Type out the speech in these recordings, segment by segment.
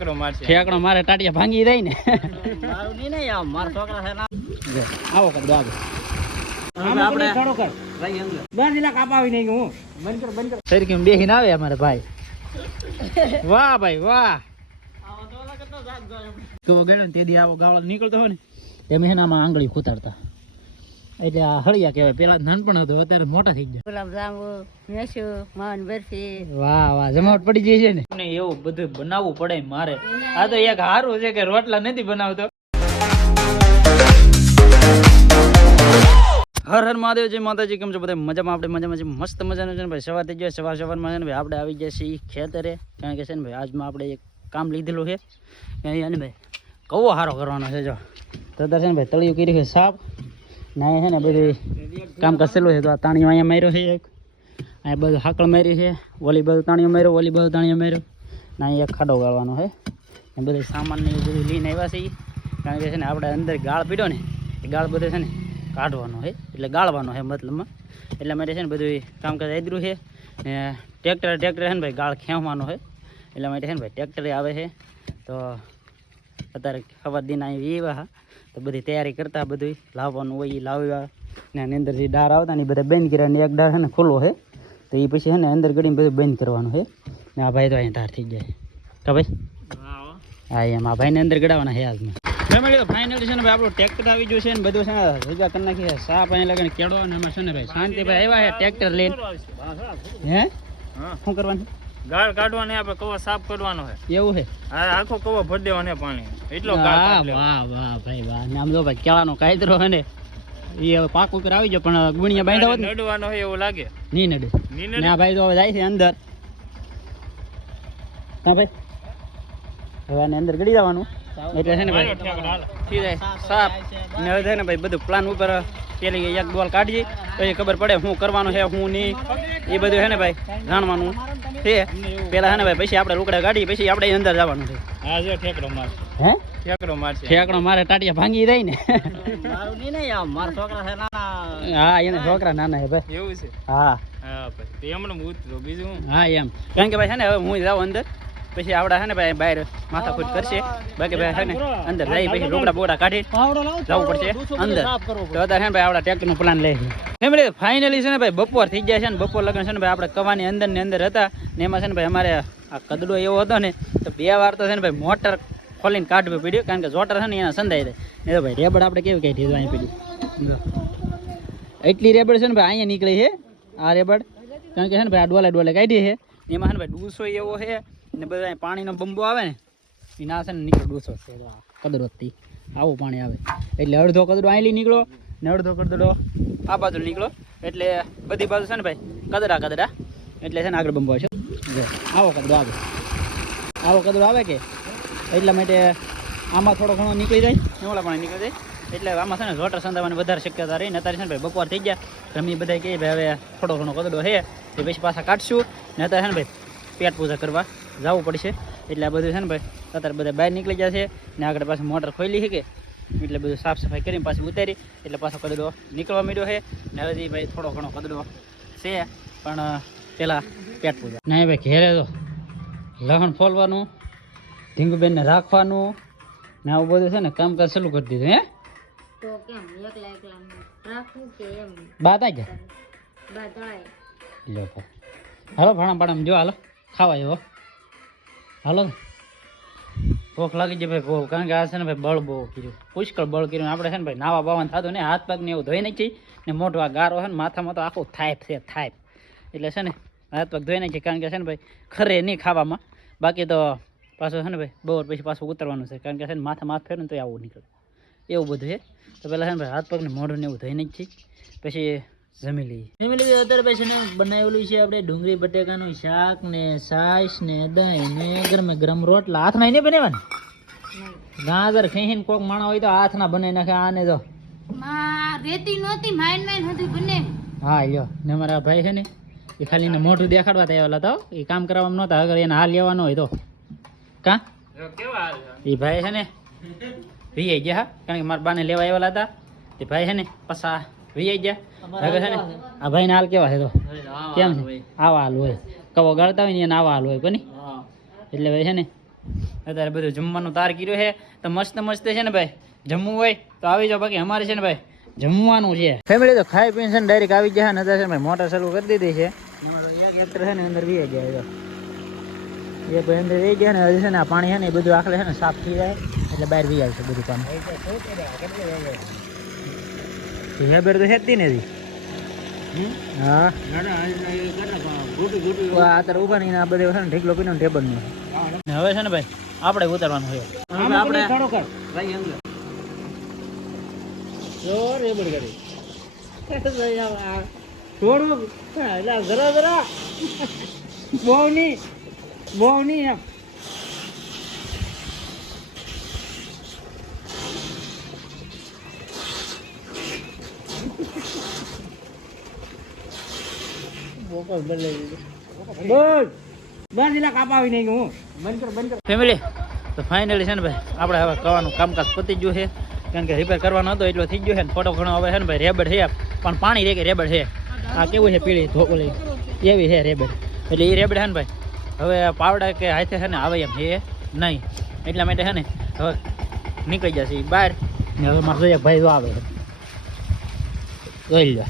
ઠેકડો મારે ટાટિયા ભાંગી જાય ને મારું નહીં ને મારા છોકરા છે આવો કર દો આગળ આપણે થોડો કર ભાઈ અંદર બંધ ઇલા કાપાવી નહીં હું બંધ કર સરકી બેહીને આવે અમારે ભાઈ વાહ ભાઈ વાહ આવો તો ઓલા કેટલો જાગ ગયો તો ગયો ને તેદી આવો ગાળો નીકળતો હોય ને એમ એનામાં આંગળી ખૂતાડતા એટલે આ હળિયા કહેવાય પેલા નાનપણ હતું અત્યારે મોટા થઈ ગયા ગુલાબ જાંબુ મેસુ માવન બરફી વાહ વાહ જમાવટ પડી જાય છે ને એવું બધું બનાવવું પડે મારે આ તો એક હારું છે કે રોટલા નથી બનાવતો હર હર મહાદેવ જય માતાજી કેમ છો બધા મજામાં આપણે મજામાં મસ્ત મજાનું છે ને ભાઈ સવાર થઈ જાય સવારમાં છે ને ભાઈ આપણે આવી ગયા છીએ ખેતરે કારણ કે છે ને ભાઈ આજમાં આપણે એક કામ લીધેલું છે અહીંયા ને ભાઈ કવો હારો કરવાનો છે જો તો છે ને ભાઈ તળિયું કરી છે સાફ ના છે ને બધું કામ કસેલું છે તો આ તાણીઓ અહીંયા માર્યો છે એક અહીંયા બધું હાકળ મારી છે વોલી બધું તાણીઓ માર્યો વોલી બધું તાણીઓ માર્યો ના અહીંયા એક ખાડો ગાળવાનો છે એ બધું સામાન ને એવું બધું લઈને આવ્યા છે કારણ કે છે ને આપણે અંદર ગાળ પીડ્યો ને એ ગાળ બધું છે ને કાઢવાનો છે એટલે ગાળવાનો છે મતલબમાં એટલા માટે છે ને બધું કામકાજ આદરું છે ને ટ્રેક્ટર છે ને ભાઈ ગાળ ખેંચવાનો છે એટલા માટે છે ને ભાઈ ટ્રેક્ટરે આવે છે તો અત્યારે ખબર દિન આવી એવા હા તો બધી તૈયારી કરતા બધું લાવવાનું હોય એ લાવ્યા ને આની અંદર જે ડાર આવતા ને એ બધા બંધ કર્યા ને એક ડાર છે ને ખુલ્લો છે તો એ પછી છે ને અંદર ગળીને બધું બંધ કરવાનું છે ને આ ભાઈ તો અહીંયા ધાર થઈ જાય કા ભાઈ હા એમ આ ભાઈને અંદર ગળાવવાના છે આજમાં ફાઇનલી છે ને ભાઈ આપણું ટ્રેક્ટર આવી ગયું છે ને બધું છે ને ભેગા કરી નાખી સાપ અહીંયા લગાડીને કેળો ને એમાં છે ને ભાઈ શાંતિભાઈ આવ્યા છે ટ્રેક્ટર લઈને હે શું કરવાનું ગાળ કાઢવાની આપણે કવો સાફ કરવાનો છે એવું છે હા આખો કવો ભરી દેવાનો પાણી એટલો વાહ વાહ ભાઈ વાહ ને આમ જો ભાઈ કેળાનો કાયદરો છે ને એ હવે પાક ઉપર આવી ગયો પણ ગુણિયા બાંધવા નડવાનો હોય એવું લાગે નહીં નડે ને આ ભાઈ તો હવે જાય છે અંદર હા ભાઈ હવે આને અંદર ગળી જવાનું એટલે છે ને ભાઈ થઈ જાય સાફ ને હવે છે ને ભાઈ બધું પ્લાન ઉપર પેલી એક ડોલ કાઢીએ પછી ખબર પડે શું કરવાનું છે શું નહીં એ બધું છે ને ભાઈ જાણવાનું છે પેલા છે ને ભાઈ પછી આપણે લુકડા કાઢીએ પછી આપણે અંદર જવાનું છે હા જો ઠેકડો માર હે ઠેકડો મારે ટાટિયા ભાંગી જાય ને મારું નહીં ને મારા છોકરા છે નાના હા એના છોકરા નાના છે ભાઈ એવું છે હા હા ભાઈ એમને ઉતરો બીજું હા એમ કારણ કે ભાઈ છે ને હવે હું જાઉં અંદર પછી આવડા છે ને ભાઈ બહાર માથાકૂટ કરશે બાકી ભાઈ છે ને અંદર જઈ પછી રોકડા બોકડા કાઢી જવું પડશે અંદર તો અત્યારે છે ને ભાઈ આપણા ટ્રેક્ટરનો પ્લાન લે છે ફેમિલી ફાઇનલી છે ને ભાઈ બપોર થઈ ગયા છે ને બપોર લગન છે ને ભાઈ આપણે કવાની અંદર ને અંદર હતા ને એમાં છે ને ભાઈ અમારે આ કદડો એવો હતો ને તો 2 વાર તો છે ને ભાઈ મોટર ખોલીને કાઢવું પડ્યું કારણ કે જોટર છે ને એના સંધાઈ જાય ને તો ભાઈ રેબડ આપણે કેવી કાઢી દીધું અહીં પડ્યું એટલી રેબડ છે ને ભાઈ અહીંયા નીકળી છે આ રેબડ કારણ કે છે ને ભાઈ આ ડોલે કાઢી છે એમાં છે ને ભાઈ ડૂસો એવો છે ને બધા પાણીનો બંબો આવે ને એ ના છે ને નીકળો ડૂસો છે કદરોથી આવું પાણી આવે એટલે અડધો કદડો અહીં નીકળો ને અડધો કદડો આ બાજુ નીકળો એટલે બધી બાજુ છે ને ભાઈ કદડા એટલે છે ને આગળ બંબો છે આવો કદડો આવે કે એટલા માટે આમાં થોડો ઘણો નીકળી જાય ઓલા પાણી નીકળી જાય એટલે આમાં છે ને જોટર સંધાવાની વધારે શક્યતા રહી ને અત્યારે છે ને ભાઈ બપોર થઈ ગયા તમે બધા કહે ભાઈ હવે થોડો ઘણો કદડો છે તે પછી પાછા કાઢશું ને અત્યારે છે ને ભાઈ પેટ પૂજા કરવા જવું પડશે એટલે આ બધું છે ને ભાઈ અત્યારે બધા બહાર નીકળી જશે ને આગળ પાછું મોટર ખોલી છે કે એટલે બધું સાફ સફાઈ કરીને પાછું ઉતારી એટલે પાછો કદડો નીકળવા માંડ્યો છે ને હજી ભાઈ થોડો ઘણો કદડો છે પણ પેલા પેટ પૂજા ના ભાઈ ઘેરે તો લહણ ફોલવાનું ઢીંગુબેનને રાખવાનું ને આવું બધું છે ને કામકાજ ચાલુ કરી દીધું હે તો કેમ એકલા રાખવું કે એમ બાત આ ગયા બાત લો હાલો ભાણા જો હાલો ખાવા એવો હાલો ભૂખ લાગી જાય ભાઈ બહુ કારણ કે આ છે ને ભાઈ બળ બહુ કર્યું પુષ્કળ બળ કર્યું આપણે છે ને ભાઈ નાવા બાવાનું થતું ને હાથ પગ ને એવું ધોઈ નાખી ને મોટો આ ગારો છે ને માથામાં તો આખું થાપ છે થાપ એટલે છે ને હાથ પગ ધોઈ નાખી કારણ કે છે ને ભાઈ ખરે નહીં ખાવામાં બાકી તો પાછું છે ને ભાઈ બપોર પછી પાછું ઉતરવાનું છે કારણ કે છે ને માથા ફેરું ને તો આવું નીકળે એવું બધું છે તો પહેલાં છે ને ભાઈ હાથ પગને મોઢું ને એવું ધોઈ નાખી પછી જમી લઈએ અત્યારે પછી ને બનાવેલું છે આપણે ડુંગળી બટેકાનું શાક ને છાશ ને દહીં ને ગરમ રોટલા હાથના નહીં બનાવવાના ગાજર ખીહીને કોક માણા હોય તો હાથના બનાવી નાખે આને તો રેતી નહોતી માઇન હતી બને હા લ્યો ને અમારા ભાઈ છે ને એ ખાલી ને મોઢું દેખાડવા તૈયાર હતા એ કામ કરવામાં નહોતા અગર એને હાલ લેવાનો હોય તો કા એ ભાઈ છે ને વીઆઈ ગયા હા કારણ કે મારા બાને લેવા આવેલા હતા તે ભાઈ છે ને પસા વીઆઈ ગયા હવે છે ને આ ભાઈ ને હાલ કેવા છે તો કેમ છે આવા હાલ હોય કવો ગળતા હોય ને એને આવા હાલ હોય બની એટલે ભાઈ છે ને અત્યારે બધું જમવાનું તાર કર્યું છે તો મસ્ત મસ્ત છે ને ભાઈ જમવું હોય તો આવી જાઓ બાકી અમારે છે ને ભાઈ જમવાનું છે ફેમિલી તો ખાઈ પીને છે ને ડાયરેક્ટ આવી જાય ને અત્યારે છે ને ભાઈ મોટર ચાલુ કરી દીધી છે એમાં તો એક એક્ટર છે ને અંદર વી જાય એ ભાઈ અંદર વી ગયા ને હજી છે ને આ પાણી છે ને એ બધું આખલે છે ને સાફ થઈ જાય એટલે બહાર વી આવશે બધું કામ હેબર તો હેતી નથી હા અત્યારે ઉભા નહીં આ બધે છે ને ઢીકલો પીનો ટેબલ નું હવે છે ને ભાઈ આપણે ઉતારવાનું છે આપણે થોડું જરા જરા બહુ નહીં એમ ફેમિલી તો ફાઇનલી છે ને ભાઈ આપણે હવે કરવાનું કામકાજ પતી ગયું છે કારણ કે રિપેર કરવાનો હતો એટલો થઈ ગયો છે ને ફોટો ઘણો હવે છે ને ભાઈ રેબડ છે પણ પાણી રે કે રેબડ છે આ કેવું છે પીળી ધોકલી એવી છે રેબડ એટલે એ રેબડ છે ને ભાઈ હવે પાવડા કે હાથે છે ને આવે એમ છે નહીં એટલા માટે છે ને હવે નીકળી જશે બહાર ને હવે મારો એક ભાઈ આવે છે જોઈ લો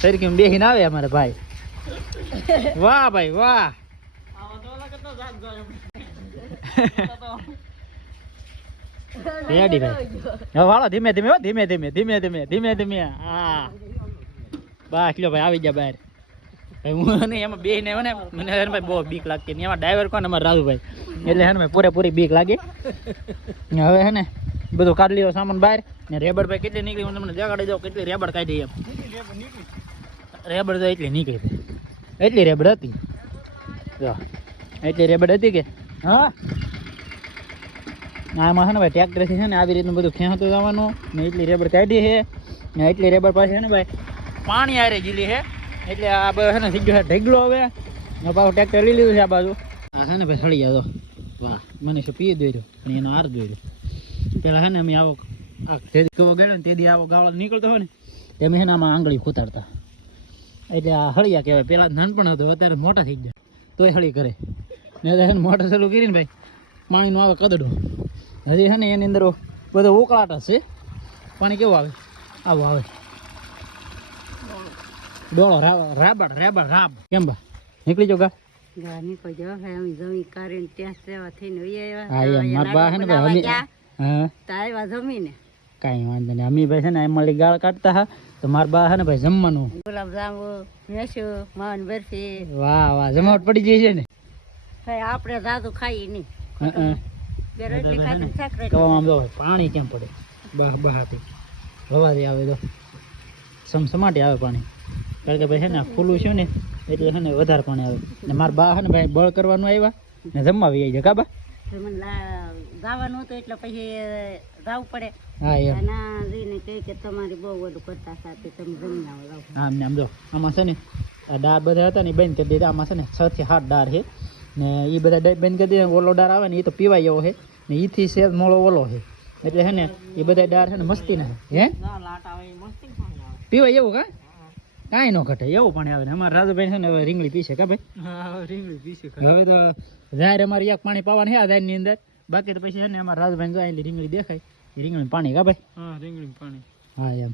સરખી બેહીને આવે અમારે ભાઈ વાહ ભાઈ વાહ રેડી ભાઈ હવે વાળો ધીમે ધીમે હા બા કિલો ભાઈ આવી ગયા બહાર હું એમાં બે ને મને ભાઈ બહુ બીક લાગતી ને એમાં ડ્રાઈવર કોને અમારે રાજુભાઈ એટલે હે ને પૂરેપૂરી બીક લાગી હવે હે ને બધું કાઢી લીધો સામાન બહાર ને રેબડ ભાઈ કેટલી નીકળી હું તમને દેખાડી દઉં કેટલી રેબડ કાઢી એમ રેબડ તો એટલી નીકળી એટલી રેબડ હતી જો એટલી રેબડ હતી કે હા આમાં છે ને ભાઈ ટ્રેક્ટરથી છે ને આવી રીતનું બધું ખેંચતું જવાનું ને એટલી રેબડ કાઢી છે ને એટલી રેબડ પાસે છે ને ભાઈ પાણી આરે જીલી છે એટલે આ બધું છે ને થઈ ગયો છે ઢગલો હવે પાછું ટ્રેક્ટર લઈ લીધું છે આ બાજુ આ છે ને ભાઈ સળી જાવ વાહ મને શું પી દોર્યો પણ એનો આર દોર્યો પેલા છે ને અમે આવો આ કેવો ગયો ને તેથી આવો ગાળો નીકળતો હોય ને તે અમે છે ને આમાં આંગળી ખૂતાડતા એટલે આ હળિયા કહેવાય પેલા નાનપણ હતું અત્યારે મોટા થઈ ગયા તોય હળી કરે ને છે ને મોટર ચાલુ કરીને ભાઈ પાણીનું આવે કદડો હજી છે ને એની અંદર બધો ઉકળાટ છે પાણી કેવું આવે આવું આવે ડોળો રાબડ કેમ બા નીકળી જો ગા કાંઈ વાંધો નહીં અમી ભાઈ છે ને એમાં ગાળ કાઢતા હા તો મારા બા છે ને ભાઈ જમવાનું વાહ વાહ જમાવટ પડી જાય છે ને આપણે જાદુ ખાઈ નહીં પાણી કેમ પડે બહાથી હવાથી આવે તો સમસમાટી આવે પાણી કારણ કે ભાઈ છે ને ખુલ્લું છે ને એટલે છે ને વધારે પાણી આવે ને મારા બા છે ને ભાઈ બળ કરવાનું આવ્યા ને જમવા આવી જાય કાબા જવાનું હતું એટલે પછી જવું પડે હા એમ કે તમારી બહુ ઓલું કરતા સાથે તમે જમી આવો હા આમ જો આમાં છે ને આ ડાળ બધા હતા ને બંધ કરી દીધા આમાં છે ને 6 થી 7 ડાળ છે ને એ બધા બંધ કરી દીધા ઓલો ડાળ આવે ને એ તો પીવાય એવો છે ને એથી સેજ મોળો ઓલો છે એટલે છે ને એ બધા ડાળ છે ને મસ્તી ના હે પીવાય એવું કા કાંઈ ન ઘટે એવું પાણી આવે ને અમારા રાજુભાઈ છે ને હવે રીંગણી પીશે કા ભાઈ રીંગણી પીશે હવે તો જાહેર અમારે એક પાણી પાવાનું છે આ જાહેરની અંદર બાકી તો પછી છે ને અમારા રાજુભાઈ જાય રીંગણી દેખાય એ રીંગણી પાણી કા ભાઈ હા રીંગણી પાણી હા એમ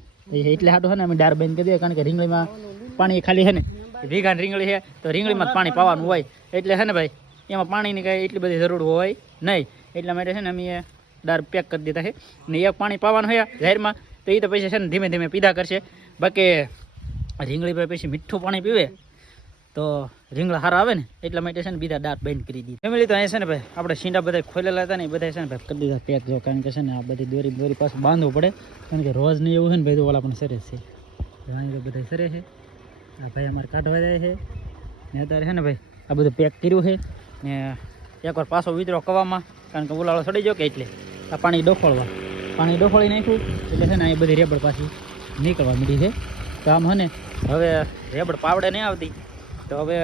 એટલે હાટું છે ને અમે ડાળ બંધ કરી દઈએ કારણ કે રીંગણીમાં પાણી ખાલી છે ને ભીગાની રીંગણી છે તો રીંગણીમાં જ પાણી પાવાનું હોય એટલે છે ને ભાઈ એમાં પાણીની કાંઈ એટલી બધી જરૂર હોય નહીં એટલા માટે છે ને અમે ડાળ પેક કરી દીધા છે ને એક પાણી પાવાનું હોય જાહેરમાં તો એ તો પછી છે ને ધીમે ધીમે પીધા કરશે બાકી રીંગણી ભાઈ પછી મીઠું પાણી પીવે તો રીંગણા સારા આવે ને એટલા માટે છે ને બીજા દાંત બંધ કરી દીધી ફેમિલી તો અહીંયા છે ને ભાઈ આપણે સીંડા બધા ખોલેલા હતા ને એ બધા છે ને ભાઈ કરી દીધા પેક જો કારણ કે છે ને આ બધી દોરી પાછું બાંધવું પડે કારણ કે રોજ નહીં એવું છે ને ભાઈ તો ઓલા પણ સરસ છે અહીં તો બધા સરસ છે આ ભાઈ અમારે કાઢવા જાય છે ને અત્યારે છે ને ભાઈ આ બધું પેક કર્યું છે ને એકવાર પાછો વિતરો કવામાં કારણ કે ઉલાળો સડી ગયો કે એટલે આ પાણી ડોફોળી નાખ્યું એટલે છે ને આ બધી રેબડ પાછી નીકળવા મીડી છે તો આમ છે ને હવે રેબડ પાવડે નહીં આવતી તો હવે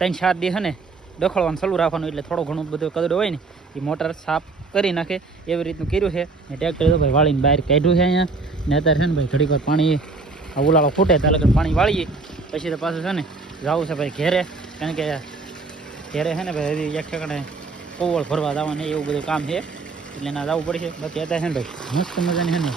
3-4 દી છે ને ડખોળવાનું ચાલુ રાખવાનું એટલે થોડો ઘણું બધો કદડો હોય ને એ મોટર સાફ કરી નાખે એવી રીતનું કર્યું છે ને ટ્રેક્ટર તો ભાઈ વાળીને બહાર કાઢ્યું છે અહીંયા ને અત્યારે છે ને ભાઈ ઘડીક વાર પાણી આ ઉલાળો ફૂટે ત્યાં લગન પાણી વાળીએ પછી તો પાછું છે ને જવું છે ભાઈ ઘેરે કારણ કે ઘેરે છે ને ભાઈ હજી એક ઠેકાણે કોવળ ભરવા જવાનું એવું બધું કામ છે એટલે ના જવું પડશે. બાકી અત્યારે છે ને ભાઈ મસ્ત મજાની છે ને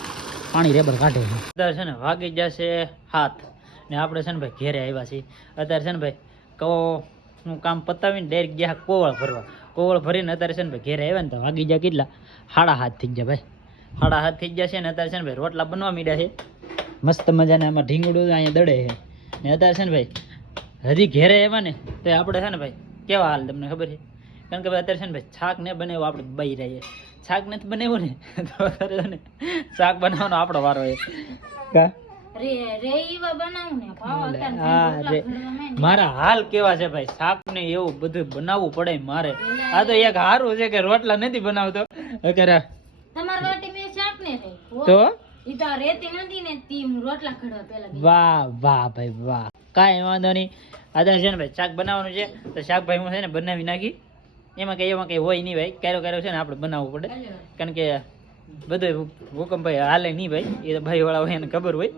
પાણી રેબર કાઢે છે. અત્યારે છે ને વાગી જશે 7 ને આપણે છે ને ભાઈ ઘેરે આવ્યા છીએ. અત્યારે છે ને ભાઈ કવું કામ પતાવીને ડાયરેક્ટ ગયા કોવળ ભરવા. કોવળ ભરીને અત્યારે છે ને ભાઈ ઘેરે આવ્યા ને તો વાગી ગયા કેટલા 7:30 થઈ ગયા ભાઈ. 7:30 થઈ ગયા છે ને અત્યારે છે ને ભાઈ રોટલા બનવા માંડ્યા છે મસ્ત મજાના. એમાં ઢીંગડું અહીંયા દડે છે ને અત્યારે છે ને ભાઈ હજી ઘેરે આવ્યા ને તો આપણે છે ને ભાઈ કેવા હાલ તમને ખબર છે. કારણ કે ભાઈ અત્યારે છે ને ભાઈ શાક ને બનાવ્યું આપણે બઈ રહીએ. શાક નથી બનાવ્યું ને તો અત્યારે છે ને શાક બનાવવાનો આપણો વારો છે. કા મારા હાલ કેવા છે ભાઈ શાક ને એવું બધું બનાવવું પડે મારે. આ તો એક હારું છે કે રોટલા નથી બનાવતો અત્યારે. તો વાહ વાહ ભાઈ વાહ કાંઈ વાંધો નહીં. અત્યારે છે ને ભાઈ શાક બનાવવાનું છે તો શાક ભાઈ હું છે ને બનાવી નાખી. એમાં કઈ હોય નહીં ભાઈ. ક્યારો છે ને આપણે બનાવવું પડે કારણ કે બધું ભૂકંપ ભાઈ હાલે નહીં ભાઈ. એ તો ભાઈ વાળા હોય એને ખબર હોય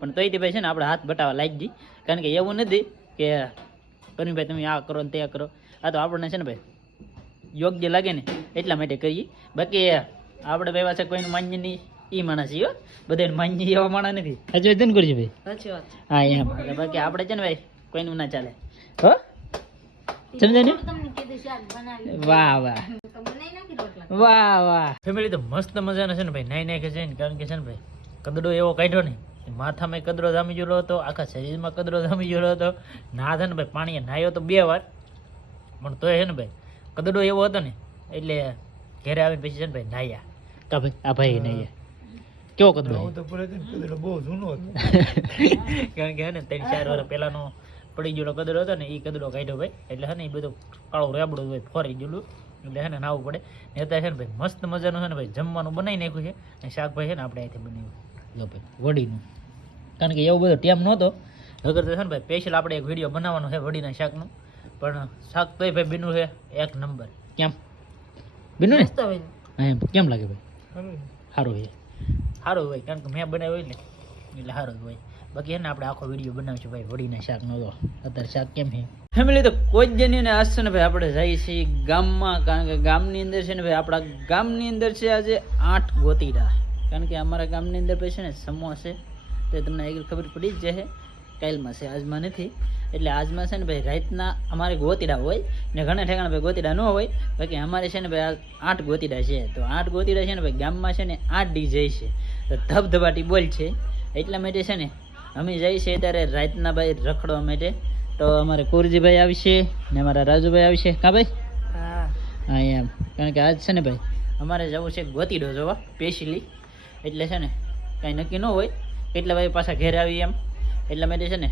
પણ તોય તે ભાઈ છે ને આપણે હાથ બટાવા લાગી ગઈ. કારણ કે એવું નથી કે ભાઈ તમે આ કરો ને તે કરો. આ તો આપણને છે ને ભાઈ યોગ્ય લાગે ને એટલા માટે કરીએ. બાકી આપણે ભાઈ પાસે કોઈનું માન્ય નહીં એ માણસ છીએ બધાને માન્ય એવા માણસ નથી. હજુ ધન કરજો ભાઈ. હા એમ બાકી આપણે છે ને ભાઈ કોઈનું ના ચાલે. હો સમજાય ને. વાહ વાહ વાહ વાહ ફેમિલી તો મસ્ત મજાના છે ને ભાઈ નાઈ નાખે છે ને. કારણ કે છે ને ભાઈ કદડો એવો કાઢ્યો ને માથામાં કદરો જામી ગયેલો હતો આખા શરીરમાં કદરો જામી ગયેલો હતો. ના છે ને ભાઈ પાણીએ નાહ્યો તો 2 વાર પણ તોય છે ને ભાઈ કદડો એવો હતો ને એટલે ઘરે આવીને પછી છે ને ભાઈ નાહ્યા. કા ભાઈ આ ભાઈ નાહ્યા કેવો કદડો બહુ જૂનો હતો કારણ કે છે ને 3-4 વર્ષ પહેલાનો પડી ગયેલો કદડો હતો ને એ કદડો કાઢ્યો ભાઈ. એટલે છે ને એ બધું કાળું રેબડું હોય ફોરી ગયેલું એટલે છે ને નાહવું પડે. ને અત્યારે છે ને ભાઈ મસ્ત મજાનું છે ને ભાઈ જમવાનું બનાવી નાખ્યું છે. અને શાકભાઈ છે ને આપણે અહીંથી બનાવ્યું જો ભાઈ વડીનું. કારણ કે એવું બધો ટાઈમ નહોતો અગર તો છે ને ભાઈ સ્પેશિયલ આપણે એક વિડીયો બનાવવાનો છે વડીના શાકનું. પણ શાક તોય ભાઈ બીનું છે 1 નંબર. કેમ બીનું ને એમ કેમ લાગે ભાઈ સારું છે સારું હોય કારણ કે મેં બનાવ્યું હોય ને એટલે સારું જ હોય. બાકી છે ને આપણે આખો વિડીયો બનાવીશું ભાઈ વડીના શાકનો. તો અત્યારે શાક કેમ છે ફેમિલી તો કોઈ જ નહીં ને આજ છે ને ભાઈ આપણે જઈએ છીએ ગામમાં. કારણ કે ગામની અંદર છે ને ભાઈ આપણા ગામની અંદર છે આજે 8 ગોતીડા. કારણ કે અમારા ગામની અંદર પછી છે ને સમૂહ છે તો તમને આગળ ખબર પડી જ જશે. કાલમાં છે આજમાં નથી. એટલે આજમાં છે ને ભાઈ રાતના અમારે ગોતીડા હોય ને ઘણા ઠેકાણા ભાઈ ગોતીડા ન હોય. બાકી અમારે છે ને ભાઈ 8 ગોતીડા છે. તો 8 ગોતીડા છે ને ભાઈ ગામમાં છે ને 8 ડીજે છે તો ધબધબાટી બોલ છે. એટલા માટે છે ને અમે જઈએ છીએ ત્યારે રાતના ભાઈ રખડવા માટે. તો અમારે કુરજીભાઈ આવશે ને અમારા રાજુભાઈ આવશે. કા ભાઈ હા એમ કારણ કે આજ છે ને ભાઈ અમારે જવું છે ગોતીડો જોવા સ્પેશિયલી. એટલે છે ને કાંઈ નક્કી ન હોય એટલે ભાઈ પાછા ઘેર આવી એમ. એટલા માટે છે ને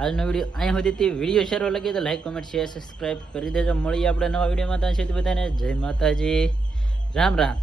આજનો વિડીયો અહીંયા સુધીથી. વિડીયો સારો લાગે તો લાઈક કોમેન્ટ શેર સબસ્ક્રાઈબ કરી દેજો. મળીએ આપણે નવા વિડીયોમાં. ત્યાં સુધી બધાને જય માતાજી રામ રામ.